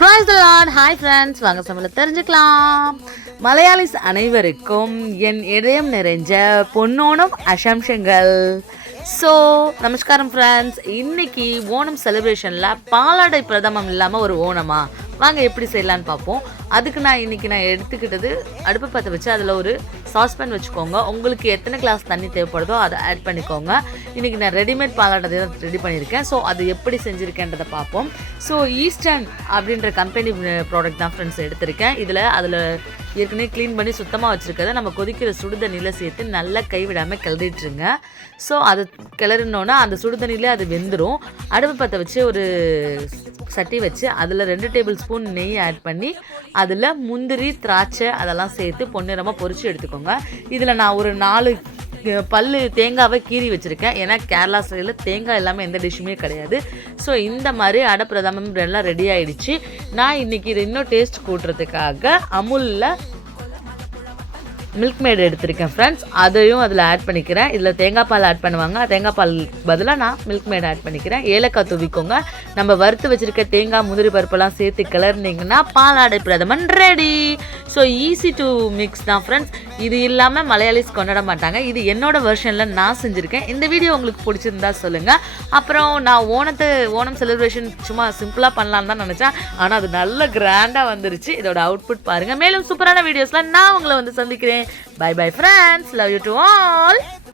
Price Lord hi friends வாங்க சம்பளம் தெரிஞ்சுக்கலாம். மலையாளிஸ் அனைவருக்கும் என் இதயம் நிறைஞ்ச பொன்னோணம் அசம்சங்கள். ஸோ நமஸ்காரம் ஃப்ரெண்ட்ஸ் இன்னைக்கு ஓணம் செலிப்ரேஷனில் பாலாடை பிரதமம் இல்லாமல் ஒரு ஓணமா? வாங்க எப்படி செய்யலான்னு பார்ப்போம். அதுக்கு நான் இன்னைக்கு நான் எடுத்துக்கிட்டது அடுப்பு பற்ற வச்சு அதில் ஒரு சாஸ்பேன் வச்சுக்கோங்க. உங்களுக்கு எத்தனை கிளாஸ் தண்ணி தேவைப்படுதோ அதை ஆட் பண்ணிக்கோங்க. இன்றைக்கி நான் ரெடிமேட் பாலாட்டை தான் ரெடி பண்ணியிருக்கேன். ஸோ அது எப்படி செஞ்சுருக்கேன்றதை பார்ப்போம். ஸோ ஈஸ்டர்ன் அப்படின்ற கம்பெனி ப்ராடக்ட் தான் ஃப்ரெண்ட்ஸ் எடுத்திருக்கேன். இதில் அதில் ஏற்கனவே க்ளீன் பண்ணி சுத்தமாக வச்சுருக்கதை நம்ம கொதிக்கிற சுடுதண்ணியில் சேர்த்து நல்லா கைவிடாமல் கிளறிட்டுருங்க. ஸோ அது கிளறினோன்னா அந்த சுடுதண்ணிலே அது வெந்துடும் அடுப்பு பற்ற வச்சு ஒரு சட்டி வச்சு அதில் ரெண்டு டேபிள் ஸ்பூன் நெய் ஆட் பண்ணி அதில் முந்திரி திராட்சை அதெல்லாம் சேர்த்து பொன்னிறமாக பொறிச்சு எடுத்துக்கோங்க. இதில் நான் ஒரு நாலு பல் பல்லு தேங்காவை கீறி வச்சுருக்கேன். ஏன்னா கேரளா சைடில் தேங்காய் இல்லாமல் எந்த டிஷ்ஷுமே கிடையாது. ஸோ இந்த மாதிரி அடப்பிரதமம் எல்லாம் ரெடி ஆகிடுச்சு நான் இன்னைக்கு இது இன்னும் டேஸ்ட் கூட்டுறதுக்காக அமுலில் மில்க் மேட் எடுத்திருக்கேன் ஃப்ரெண்ட்ஸ் அதையும் அதில் ஆட் பண்ணிக்கிறேன். இதில் தேங்காய் பால் ஆட் பண்ணுவாங்க. தேங்காய் பால் பதிலாக நான் மில்க் மேட் ஆட் பண்ணிக்கிறேன். ஏலக்காய் தூவிக்கோங்க. நம்ம வறுத்து வச்சுருக்க தேங்காய் முந்திரி பருப்பெல்லாம் சேர்த்து கிளறினீங்கன்னா palada pradhaman ready so easy to mix தான் ஃப்ரெண்ட்ஸ் இது இல்லாமல் மலையாளிஸ் கொண்டாட மாட்டாங்க. இது என்னோட வெர்ஷனில் நான் செஞ்சுருக்கேன். இந்த வீடியோ உங்களுக்கு பிடிச்சிருந்தா சொல்லுங்கள் அப்புறம் நான் ஓணத்தை ஓணம் செலிப்ரேஷன் சும்மா சிம்பிளாக பண்ணலான்னு தான் நினச்சேன். ஆனால் அது நல்ல கிராண்டாக வந்துருச்சு. இதோட அவுட்புட் பாருங்கள் மேலும் சூப்பரான வீடியோஸ்லாம் நான் உங்களை வந்து சந்திக்கிறேன். Bye bye friends love you to all